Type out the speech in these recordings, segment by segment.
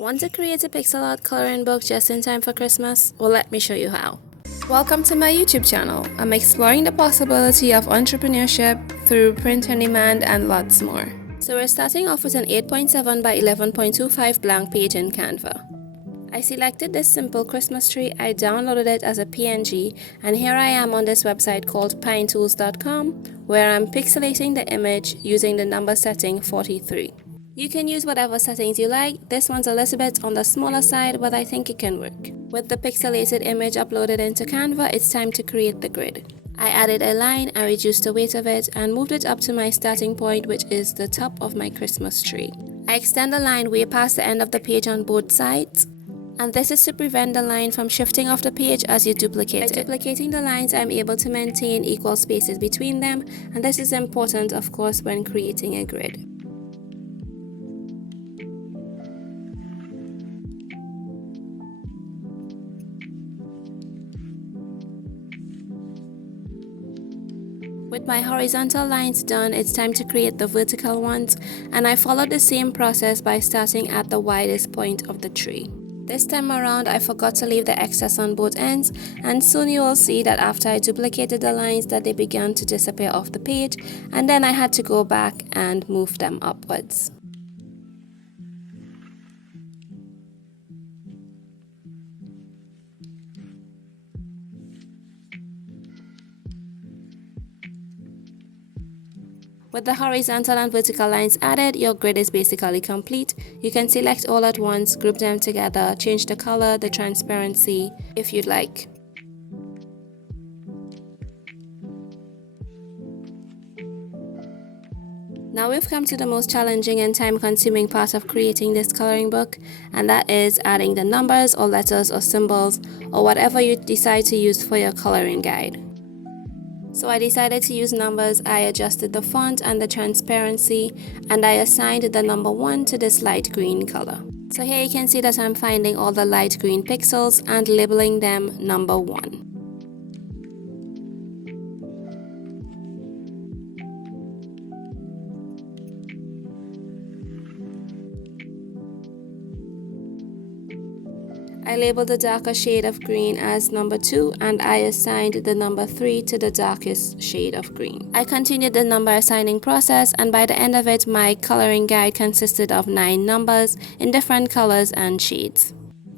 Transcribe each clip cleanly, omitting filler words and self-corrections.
Want to create a pixel art coloring book just in time for Christmas? Well, let me show you how. Welcome to my YouTube channel. I'm exploring the possibility of entrepreneurship through print on demand and lots more. So we're starting off with an 8.7 by 11.25 blank page in Canva. I selected this simple Christmas tree, I downloaded it as a PNG, and here I am on this website called pinetools.com, where I'm pixelating the image using the number setting 43. You can use whatever settings you like. This one's a little bit on the smaller side, but I think it can work. With the pixelated image uploaded into Canva, it's time to create the grid. I added a line, I reduced the weight of it, and moved it up to my starting point, which is the top of my Christmas tree. I extend the line way past the end of the page on both sides. And this is to prevent the line from shifting off the page as you duplicate it. By duplicating the lines, I'm able to maintain equal spaces between them, and this is important, of course, when creating a grid. With my horizontal lines done, it's time to create the vertical ones, and I followed the same process by starting at the widest point of the tree. This time around, I forgot to leave the excess on both ends, and soon you will see that after I duplicated the lines that they began to disappear off the page, and then I had to go back and move them upwards. With the horizontal and vertical lines added, your grid is basically complete. You can select all at once, group them together, change the color, the transparency, if you'd like. Now we've come to the most challenging and time-consuming part of creating this coloring book, and that is adding the numbers or letters or symbols or whatever you decide to use for your coloring guide. So I decided to use numbers. I adjusted the font and the transparency, and I assigned the number 1 to this light green color. So here you can see that I'm finding all the light green pixels and labeling them number 1. I labeled the darker shade of green as number 2, and I assigned the number 3 to the darkest shade of green. I continued the number assigning process, and by the end of it, my coloring guide consisted of 9 numbers in different colors and shades.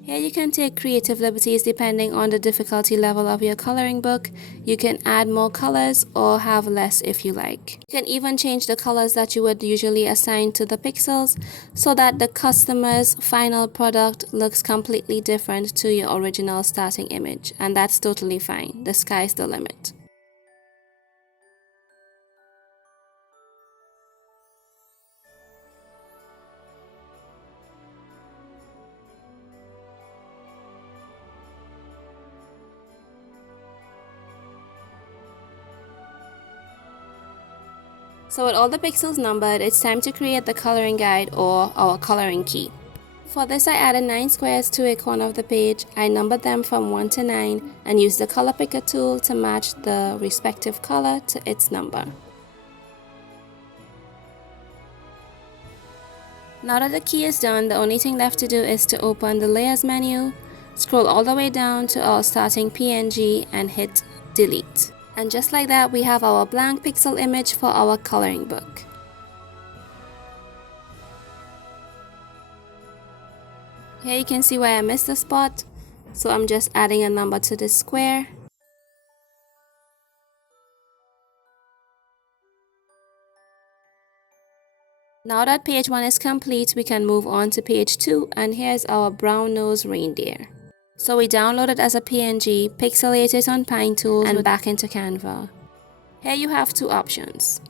Here you can take creative liberties depending on the difficulty level of your coloring book. You can add more colors or have less if you like. You can even change the colors that you would usually assign to the pixels so that the customer's final product looks completely different to your original starting image, and that's totally fine. The sky's the limit. So with all the pixels numbered, it's time to create the coloring guide or our coloring key. For this, I added 9 squares to a corner of the page. I numbered them from 1 to 9 and used the color picker tool to match the respective color to its number. Now that the key is done, the only thing left to do is to open the layers menu, scroll all the way down to our starting PNG and hit delete. And just like that, we have our blank pixel image for our coloring book. Here you can see where I missed a spot, so I'm just adding a number to this square. Now that page 1 is complete, we can move on to page 2, and here's our brown nose reindeer. So we download it as a PNG, pixelate it on PineTools, and back into Canva. Here you have 2 options.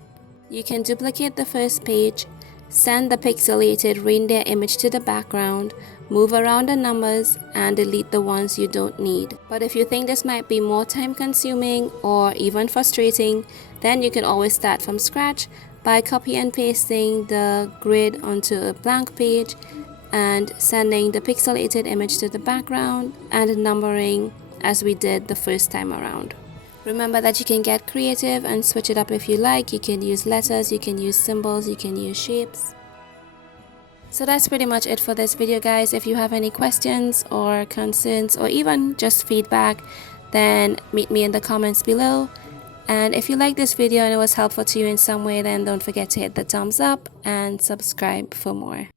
You can duplicate the first page, send the pixelated reindeer image to the background, move around the numbers, and delete the ones you don't need. But if you think this might be more time consuming or even frustrating, then you can always start from scratch by copy and pasting the grid onto a blank page and sending the pixelated image to the background and numbering as we did the first time around. Remember that you can get creative and switch it up if you like. You can use letters, you can use symbols, you can use shapes. So that's pretty much it for this video, guys. If you have any questions or concerns or even just feedback, then meet me in the comments below. And if you like this video and it was helpful to you in some way, then don't forget to hit the thumbs up and subscribe for more.